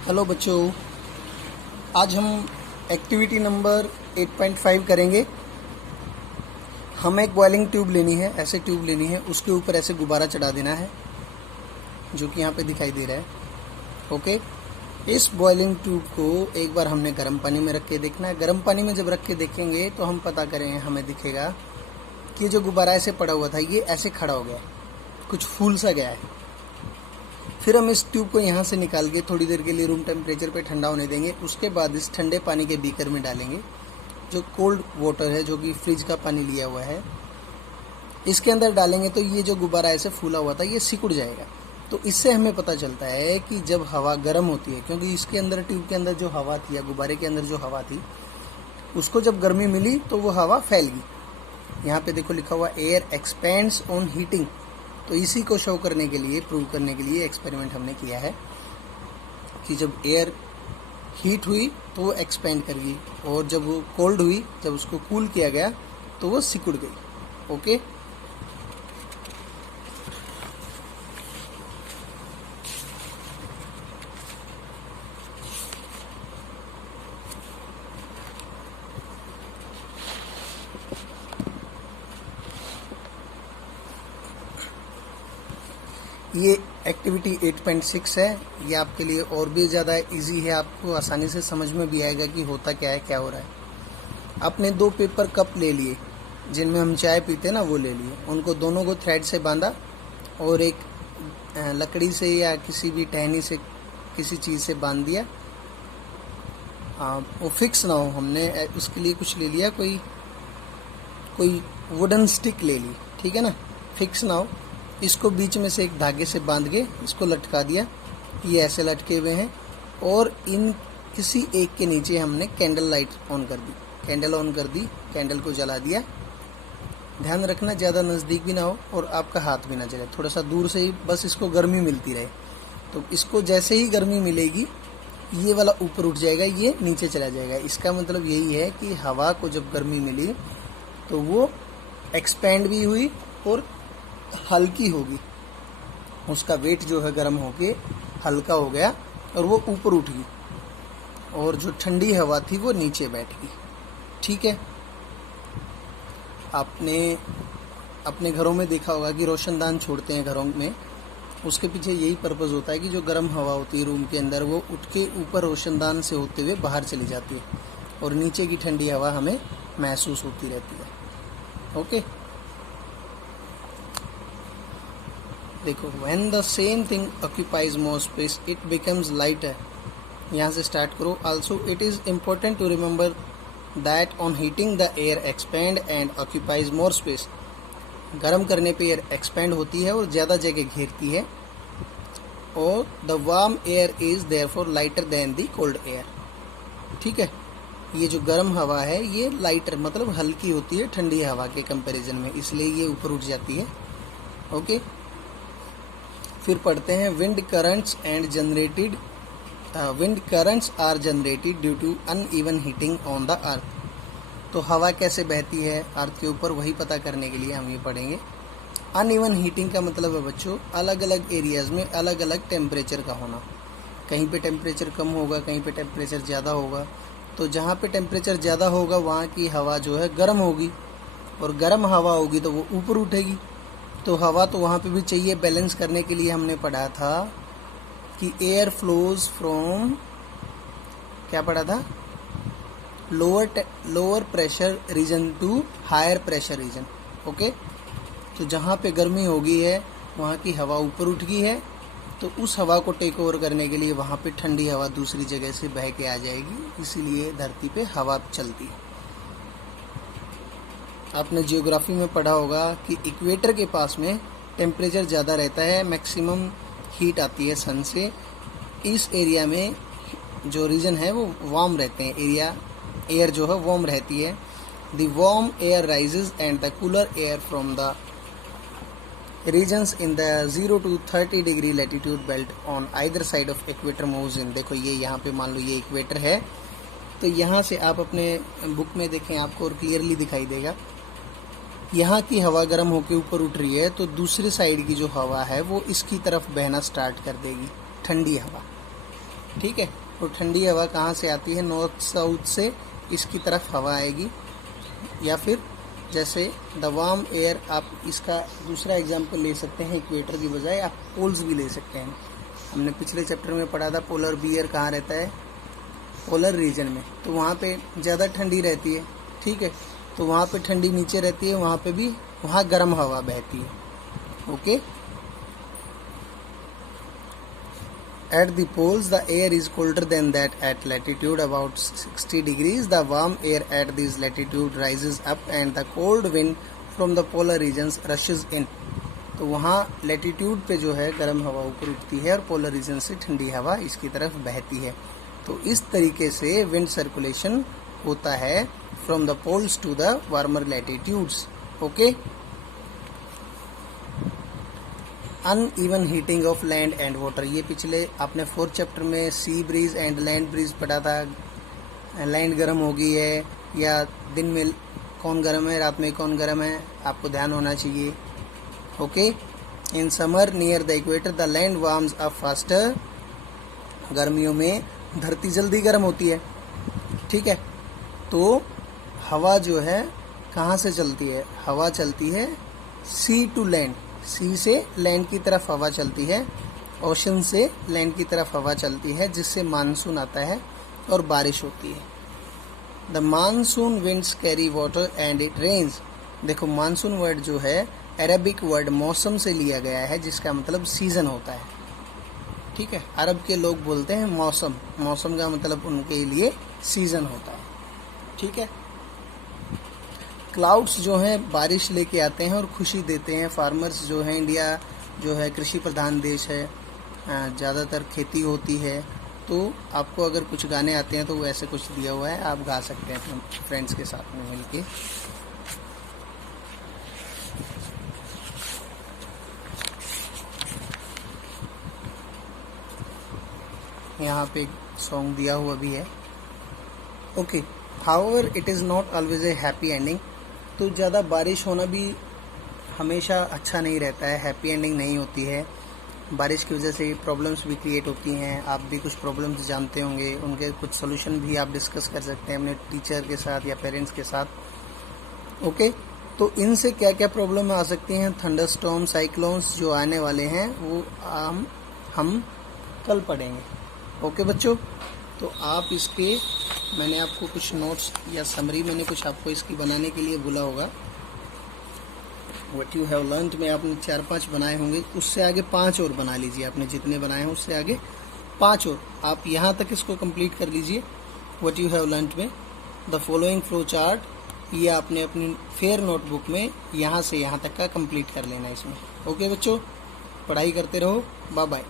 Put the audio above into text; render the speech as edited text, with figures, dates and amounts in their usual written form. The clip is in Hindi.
हेलो बच्चों, आज हम एक्टिविटी नंबर 8.5 करेंगे। हमें एक बॉइलिंग ट्यूब लेनी है, ऐसे ट्यूब लेनी है, उसके ऊपर ऐसे गुब्बारा चढ़ा देना है जो कि यहाँ पे दिखाई दे रहा है। ओके, इस बॉइलिंग ट्यूब को एक बार हमने गर्म पानी में रख के देखना है। गर्म पानी में जब रख के देखेंगे तो हम पता करेंगे, हमें दिखेगा कि जो गुब्बारा ऐसे पड़ा हुआ था ये ऐसे खड़ा हो गया, कुछ फूल सा गया है। फिर हम इस ट्यूब को यहाँ से निकाल के थोड़ी देर के लिए रूम टेम्परेचर पे ठंडा होने देंगे। उसके बाद इस ठंडे पानी के बीकर में डालेंगे, जो कोल्ड वाटर है, जो कि फ्रिज का पानी लिया हुआ है, इसके अंदर डालेंगे तो ये जो गुब्बारा ऐसे फूला हुआ था ये सिकुड़ जाएगा। तो इससे हमें पता चलता है कि जब हवा गर्म होती है, क्योंकि इसके अंदर ट्यूब के अंदर जो हवा थी या गुब्बारे के अंदर जो हवा थी उसको जब गर्मी मिली तो वो हवा फैल गई। यहाँ पे देखो लिखा हुआ एयर एक्सपेंड्स ऑन हीटिंग। तो इसी को शो करने के लिए, प्रूव करने के लिए एक्सपेरिमेंट हमने किया है कि जब एयर हीट हुई तो वो एक्सपेंड कर गई, और जब वो कोल्ड हुई, जब उसको कूल किया गया तो वो सिकुड़ गई। ओके, ये एक्टिविटी 8.6 है। ये आपके लिए और भी ज़्यादा इजी है, आपको आसानी से समझ में भी आएगा कि होता क्या है, क्या हो रहा है। आपने 2 पेपर कप ले लिए जिनमें हम चाय पीते हैं ना, वो ले लिए। उनको दोनों को थ्रेड से बांधा और एक लकड़ी से या किसी भी टहनी से, किसी चीज़ से बांध दिया। वो फिक्स ना हो, हमने उसके लिए कुछ ले लिया, कोई वुडन स्टिक ले ली, ठीक है ना, फिक्स ना हो। इसको बीच में से एक धागे से बांध के इसको लटका दिया, ये ऐसे लटके हुए हैं। और इन किसी एक के नीचे हमने कैंडल लाइट ऑन कर दी, कैंडल ऑन कर दी, कैंडल को जला दिया। ध्यान रखना ज़्यादा नज़दीक भी ना हो और आपका हाथ भी ना जले, थोड़ा सा दूर से ही बस इसको गर्मी मिलती रहे। तो इसको जैसे ही गर्मी मिलेगी ये वाला ऊपर उठ जाएगा, ये नीचे चला जाएगा। इसका मतलब यही है कि हवा को जब गर्मी मिली तो वो एक्सपेंड भी हुई और हल्की होगी, उसका वेट जो है गर्म होके हल्का हो गया और वो ऊपर उठ गई, और जो ठंडी हवा थी वो नीचे बैठ गई। ठीक है, आपने अपने घरों में देखा होगा कि रोशनदान छोड़ते हैं घरों में, उसके पीछे यही पर्पज़ होता है कि जो गर्म हवा होती है रूम के अंदर वो उठ के ऊपर रोशनदान से होते हुए बाहर चली जाती है और नीचे की ठंडी हवा हमें महसूस होती रहती है। ओके, देखो, when the same thing occupies more space it becomes lighter। यहाँ से स्टार्ट करो। Also it is important to remember that on heating the air expand and occupies more space। गर्म करने पे एयर एक्सपेंड होती है और ज़्यादा जगह घेरती है, और the warm air is therefore lighter than the cold air। ठीक है, ये जो गर्म हवा है ये लाइटर मतलब हल्की होती है ठंडी हवा के कंपैरिजन में, इसलिए ये ऊपर उठ जाती है। ओके, फिर पढ़ते हैं wind currents are generated due to uneven heating on the earth. तो हवा कैसे बहती है अर्थ के ऊपर, वही पता करने के लिए हम ये पढ़ेंगे। अनइवन हीटिंग का मतलब है बच्चों, अलग अलग एरियाज़ में अलग अलग टेम्परेचर का होना। कहीं पे टेम्परेचर कम होगा, कहीं पे टेम्परेचर ज़्यादा होगा। तो जहाँ पे टेम्परेचर ज़्यादा होगा वहाँ की हवा जो है गर्म होगी, और गर्म हवा होगी तो वो ऊपर उठेगी। तो हवा तो वहाँ पे भी चाहिए। बैलेंस करने के लिए हमने पढ़ा था कि एयर फ्लोज फ्रॉम, क्या पढ़ा था, lower pressure region to higher pressure region. Okay, तो जहाँ पे गर्मी हो गई है वहाँ की हवा ऊपर उठ गई है, तो उस हवा को टेक ओवर करने के लिए वहाँ पे ठंडी हवा दूसरी जगह से बह के आ जाएगी, इसीलिए धरती पे हवा चलती है। आपने जियोग्राफी में पढ़ा होगा कि इक्वेटर के पास में टेम्परेचर ज़्यादा रहता है, मैक्सिमम हीट आती है सन से। इस एरिया में जो रीजन है वो वार्म रहते हैं, एयर जो है वार्म रहती है। The warm air rises and the cooler air from the regions in the 0 to 30 degree latitude belt on either side of equator moves in. देखो ये यहाँ पे मान लो ये इक्वेटर है, तो यहाँ से आप अपने बुक में देखें, आपको और क्लियरली दिखाई देगा। यहाँ की हवा गर्म होकर ऊपर उठ रही है, तो दूसरी साइड की जो हवा है वो इसकी तरफ बहना स्टार्ट कर देगी, ठंडी हवा। ठीक है। तो ठंडी हवा कहाँ से आती है? नॉर्थ साउथ से इसकी तरफ हवा आएगी, या फिर जैसे द वार्म एयर, आप इसका दूसरा एग्जांपल ले सकते हैं, इक्वेटर की बजाय आप पोल्स भी ले सकते हैं। हमने पिछले चैप्टर में पढ़ा था पोलर बियर कहाँ रहता है? पोलर रीजन में, तो वहाँ पे ज़्यादा ठंडी रहती है, ठीक है। तो वहाँ पे ठंडी नीचे रहती है, वहाँ पे भी वहाँ गर्म हवा बहती है। Okay. At the poles, the air is colder than that at latitude about 60 degrees. The warm air at this latitude rises up and the cold wind from the polar regions rushes in. तो वहाँ लैटिट्यूड पे जो है गर्म हवा ऊपर उठती है और पोलर रीजन से ठंडी हवा इसकी तरफ बहती है। तो इस तरीके से विंड सर्कुलेशन होता है from the poles to the warmer latitudes. Okay. Uneven heating of land and water, ये पिछले आपने 4th चैप्टर में sea breeze and land breeze पढ़ा था। लैंड गर्म हो गई है, या दिन में कौन गर्म है, रात में कौन गर्म है, आपको ध्यान होना चाहिए। Okay. In summer near the equator the land warms up faster, गर्मियों में धरती जल्दी गर्म होती है, ठीक है। तो हवा जो है कहाँ से चलती है? हवा चलती है सी टू लैंड, सी से लैंड की तरफ हवा चलती है, ओशन से लैंड की तरफ हवा चलती है, जिससे मानसून आता है और बारिश होती है। The monsoon winds carry water and it rains. देखो मानसून वर्ड जो है अरबिक वर्ड मौसम से लिया गया है, जिसका मतलब सीजन होता है, ठीक है। अरब के लोग बोलते हैं मौसम, मौसम का मतलब उनके लिए सीजन होता है, ठीक है। क्लाउड्स जो हैं बारिश लेके आते हैं और खुशी देते हैं। फार्मर्स जो हैं, इंडिया जो है कृषि प्रधान देश है, ज़्यादातर खेती होती है, तो आपको अगर कुछ गाने आते हैं तो वो ऐसे कुछ दिया हुआ है, आप गा सकते हैं अपने फ्रेंड्स के साथ में मिलके। यहाँ पे एक सॉन्ग दिया हुआ भी है। Okay. However it is not always a happy ending, तो ज़्यादा बारिश होना भी हमेशा अच्छा नहीं रहता है, हैप्पी एंडिंग नहीं होती है। बारिश की वजह से प्रॉब्लम्स भी क्रिएट होती हैं। आप भी कुछ प्रॉब्लम्स जानते होंगे, उनके कुछ सोल्यूशन भी आप डिस्कस कर सकते हैं अपने टीचर के साथ या पेरेंट्स के साथ। ओके। तो इनसे क्या क्या प्रॉब्लम आ सकती हैं? थंडरस्टॉर्म, साइक्लोन्स जो आने वाले हैं वो हम कल पढ़ेंगे। ओके बच्चों, तो आप इसके, मैंने आपको कुछ नोट्स या समरी मैंने कुछ आपको इसकी बनाने के लिए बोला होगा। व्हाट यू हैव लर्न्ड में आपने 4-5 बनाए होंगे, उससे आगे 5 और बना लीजिए। आपने जितने बनाए हैं उससे आगे 5 और, आप यहाँ तक इसको कंप्लीट कर लीजिए। व्हाट यू हैव लर्न्ड में द फॉलोइंग फ्लो चार्ट, ये आपने अपनी फेयर नोटबुक में यहाँ से यहाँ तक का कंप्लीट कर लेना इसमें। ओके बच्चों, पढ़ाई करते रहो। Bye bye.